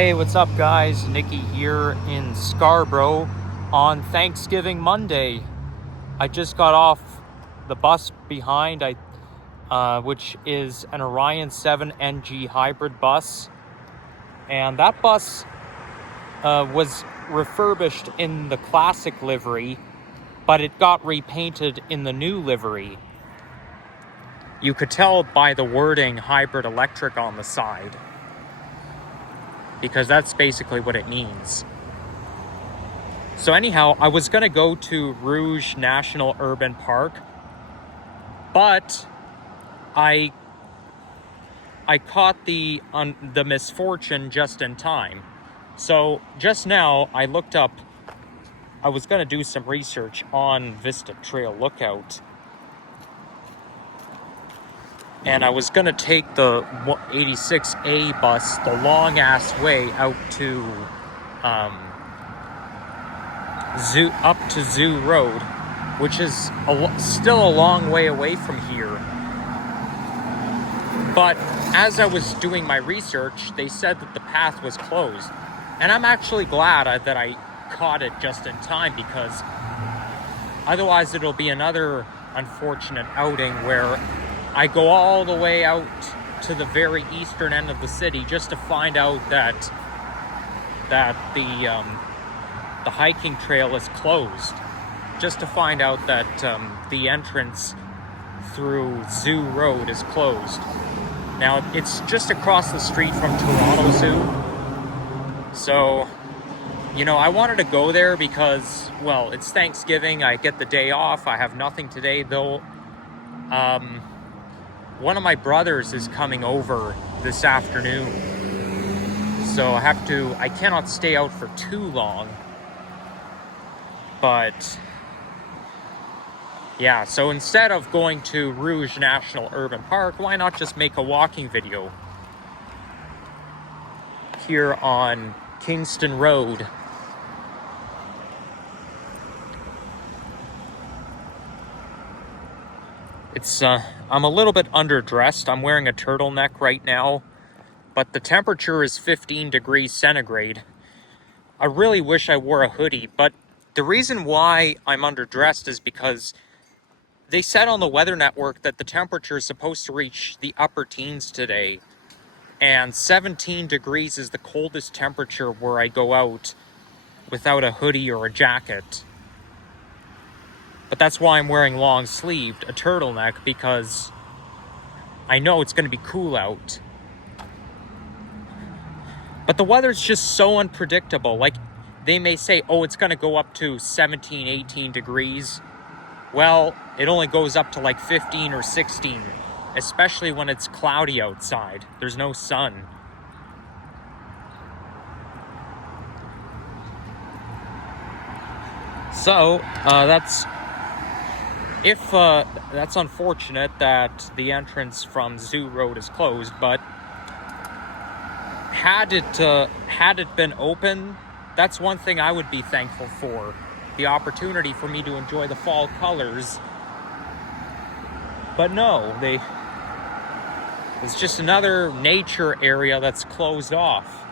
Hey, what's up, guys? Nikki here in Scarborough on Thanksgiving Monday. I just got off the bus behind, which is an Orion 7 NG hybrid bus, and that bus was refurbished in the classic livery, but it got repainted in the new livery. You could tell by the wording hybrid electric on the side, because that's basically what it means. So anyhow, I was going to go to Rouge National Urban Park, but I caught the misfortune just in time. So just now I looked up, I was going to do some research on Vista Trail Lookout, and I was going to take the 86A bus the long ass way out to Zoo Road, which is still a long way away from here. But as I was doing my research, they said that the path was closed, and I'm actually glad that I caught it just in time, because otherwise it'll be another unfortunate outing where I go all the way out to the very eastern end of the city just to find out that the hiking trail is closed, just to find out that the entrance through Zoo Road is closed. Now, it's just across the street from Toronto Zoo, so, I wanted to go there because, well, it's Thanksgiving, I get the day off, I have nothing today, though. One of my brothers is coming over this afternoon, so I cannot stay out for too long. But yeah, so instead of going to Rouge National Urban Park, why not just make a walking video here on Kingston Road? I'm a little bit underdressed. I'm wearing a turtleneck right now, but the temperature is 15 degrees centigrade. I really wish I wore a hoodie, but the reason why I'm underdressed is because they said on the Weather Network that the temperature is supposed to reach the upper teens today, and 17 degrees is the coldest temperature where I go out without a hoodie or a jacket. But that's why I'm wearing long-sleeved, a turtleneck, because I know it's going to be cool out. But the weather's just so unpredictable. Like, they may say, oh, it's going to go up to 17, 18 degrees. Well, it only goes up to like 15 or 16, especially when it's cloudy outside. There's no sun. So, that's unfortunate that the entrance from Zoo Road is closed, but had it been open, that's one thing I would be thankful for. The opportunity for me to enjoy the fall colors. But no, it's just another nature area that's closed off.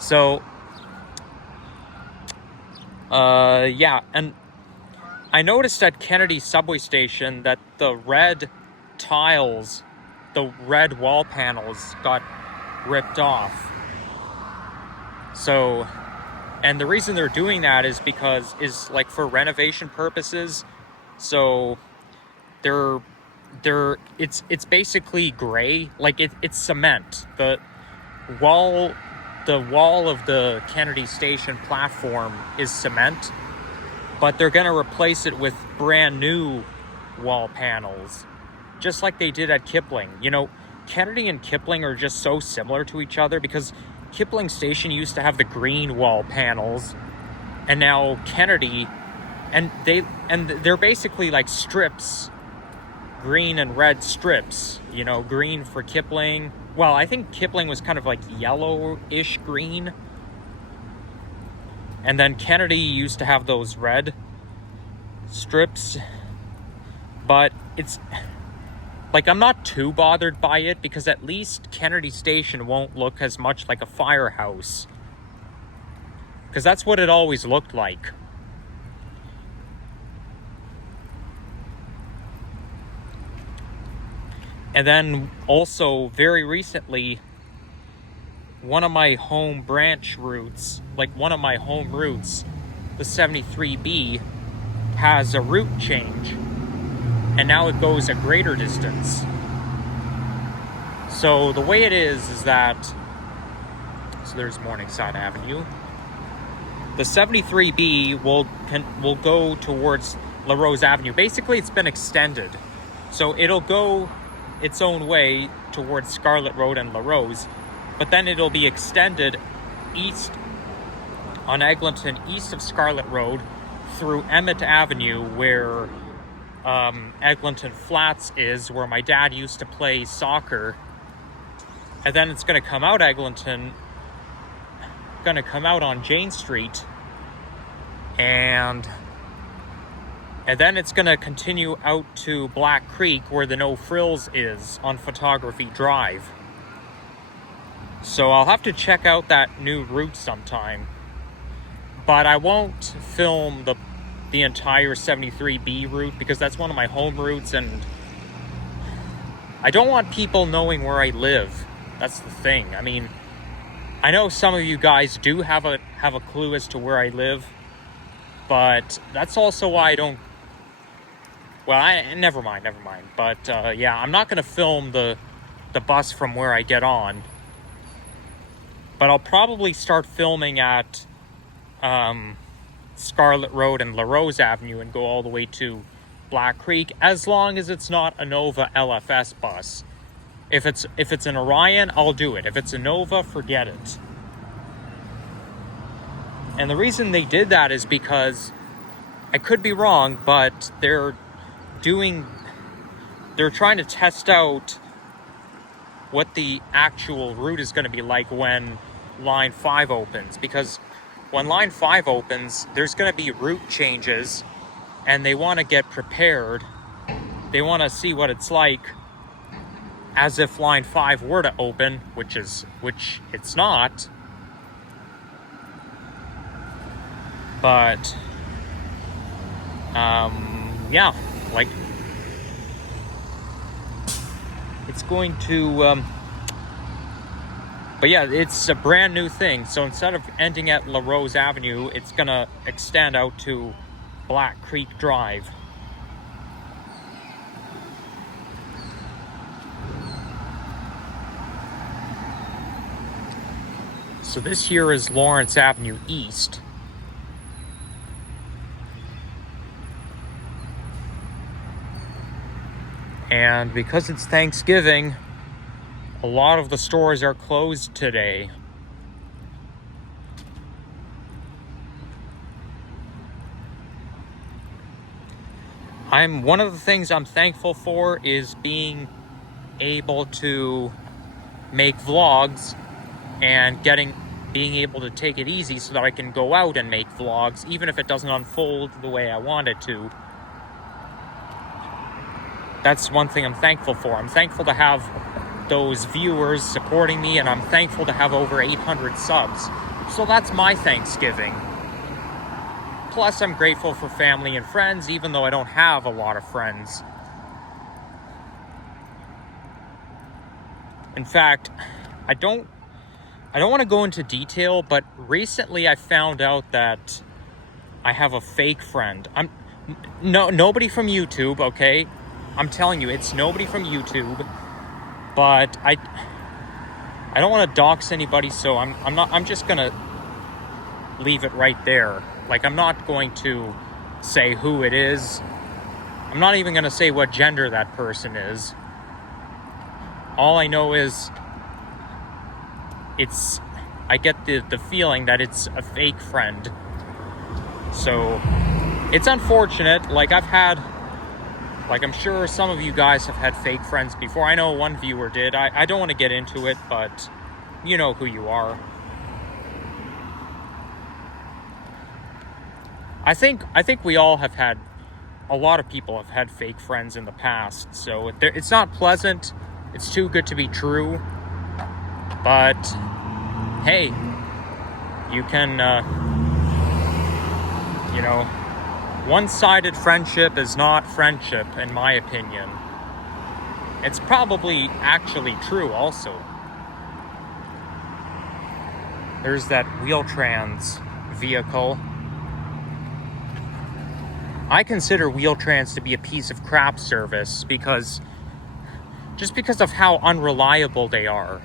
So, yeah, and I noticed at Kennedy subway station that the red tiles, the red wall panels got ripped off. So, and the reason they're doing that is like for renovation purposes. So it's basically gray, like it's cement. The wall of the Kennedy station platform is cement, but they're going to replace it with brand new wall panels, just like they did at Kipling. Kennedy and Kipling are just so similar to each other, because Kipling Station used to have the green wall panels, and now Kennedy, and they're basically like strips, green and red strips. Green for Kipling. Well, I think Kipling was kind of like yellowish green, and then Kennedy used to have those red strips. But like, I'm not too bothered by it, because at least Kennedy Station won't look as much like a firehouse. Because that's what it always looked like. And then also, very recently, one of my home branch routes, like one of my home routes, the 73B, has a route change. And now it goes a greater distance. So the way it is that, so there's Morningside Avenue. The 73B will go towards La Rose Avenue. Basically, it's been extended. So it'll go its own way towards Scarlet Road and La Rose, but then it'll be extended east on Eglinton, east of Scarlet Road, through Emmett Avenue, where Eglinton Flats is, where my dad used to play soccer. And then it's going to come out Eglinton, going to come out on Jane Street, and then it's going to continue out to Black Creek, where the No Frills is, on Photography Drive. So I'll have to check out that new route sometime. But I won't film the entire 73B route, because that's one of my home routes, and I don't want people knowing where I live. That's the thing. I mean, I know some of you guys do have a clue as to where I live, but that's also why I don't. Well, never mind. But yeah, I'm not going to film the bus from where I get on. But I'll probably start filming at Scarlet Road and La Rose Avenue and go all the way to Black Creek, as long as it's not a Nova LFS bus. If it's an Orion, I'll do it. If it's a Nova, forget it. And the reason they did that is because, I could be wrong, but they're trying to test out what the actual route is going to be like when Line 5 opens. Because when Line 5 opens, there's going to be route changes, and they want to get prepared. They want to see what it's like as if Line 5 were to open, which it's not. But yeah, like, it's going to but yeah, it's a brand new thing. So instead of ending at La Rose Avenue, it's gonna extend out to Black Creek Drive. So this here is Lawrence Avenue East. And because it's Thanksgiving, a lot of the stores are closed today. One of the things I'm thankful for is being able to make vlogs and being able to take it easy so that I can go out and make vlogs, even if it doesn't unfold the way I want it to. That's one thing I'm thankful for. I'm thankful to have those viewers supporting me, and I'm thankful to have over 800 subs. So that's my Thanksgiving. Plus, I'm grateful for family and friends, even though I don't have a lot of friends. In fact, I don't want to go into detail, but recently I found out that I have a fake friend. Nobody from YouTube, okay? I'm telling you, it's nobody from YouTube. But I don't want to dox anybody, so I'm just gonna leave it right there. Like, I'm not going to say who it is. I'm not even gonna say what gender that person is. All I know is I get the feeling that it's a fake friend. So it's unfortunate. Like, I'm sure some of you guys have had fake friends before. I know one viewer did. I don't want to get into it, but you know who you are. I think we all have had a lot of people have had fake friends in the past, so it's not pleasant. It's too good to be true. But hey, you can, one-sided friendship is not friendship, in my opinion. It's probably actually true also. There's that Wheel-Trans vehicle. I consider Wheel-Trans to be a piece of crap service because of how unreliable they are.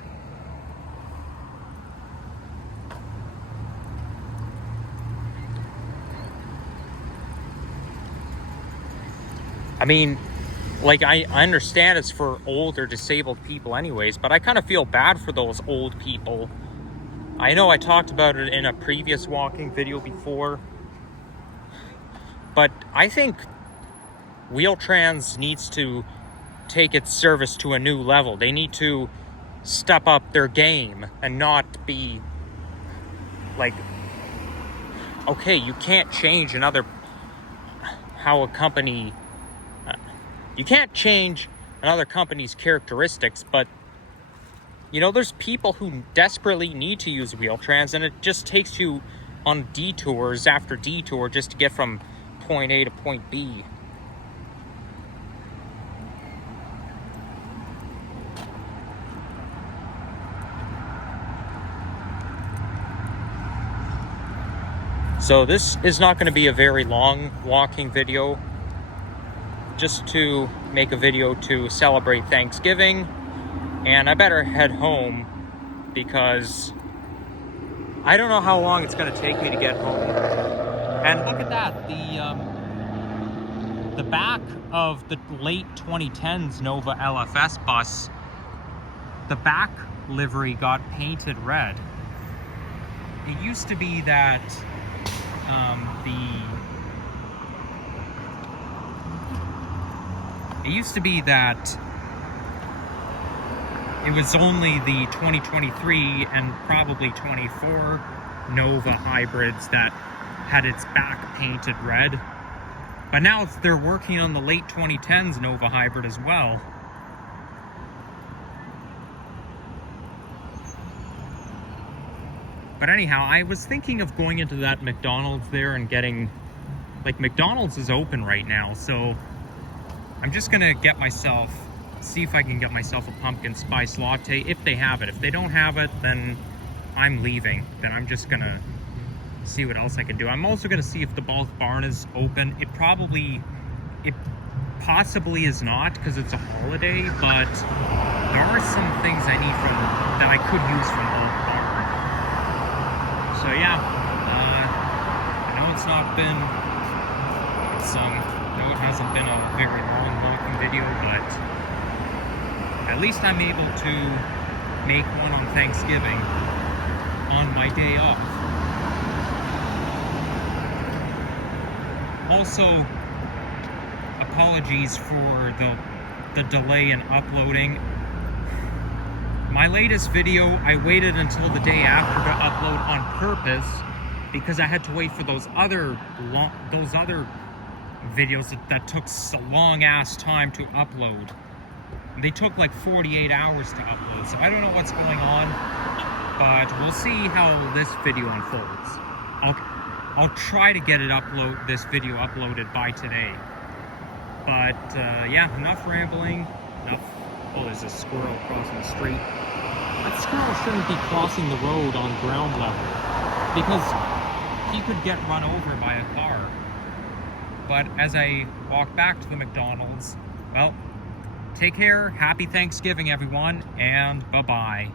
I mean, like, I understand it's for old or disabled people anyways, but I kind of feel bad for those old people. I know I talked about it in a previous walking video before, but I think Wheel-Trans needs to take its service to a new level. They need to step up their game and not be like, okay, you can't change you can't change another company's characteristics, but there's people who desperately need to use Wheel-Trans, and it just takes you on detours after detour just to get from point A to point B. So this is not going to be a very long walking video, just to make a video to celebrate Thanksgiving. And I better head home because I don't know how long it's going to take me to get home. And look at that, the back of the late 2010s Nova LFS bus, the back livery got painted red. It used to be that it was only the 2023 and probably 24 Nova hybrids that had its back painted red. But now they're working on the late 2010s Nova hybrid as well. But anyhow, I was thinking of going into that McDonald's there and getting, like, McDonald's is open right now, so I'm just gonna see if I can get myself a pumpkin spice latte if they have it. If they don't have it, then I'm leaving. Then I'm just gonna see what else I can do. I'm also gonna see if the Bulk Barn is open. It possibly is not because it's a holiday, but there are some things I need that I could use from Bulk Barn. So yeah, I know it hasn't been a very long walking video, but at least I'm able to make one on Thanksgiving on my day off. Also, apologies for the delay in uploading. My latest video, I waited until the day after to upload on purpose because I had to wait for those other videos that took a long-ass time to upload. They took like 48 hours to upload, so I don't know what's going on, but we'll see how this video unfolds. I'll try to get this video uploaded by today. But yeah, enough rambling. Oh, there's a squirrel crossing the street. That squirrel shouldn't be crossing the road on ground level because he could get run over by a car. But as I walk back to the McDonald's, well, take care, happy Thanksgiving everyone, and bye-bye.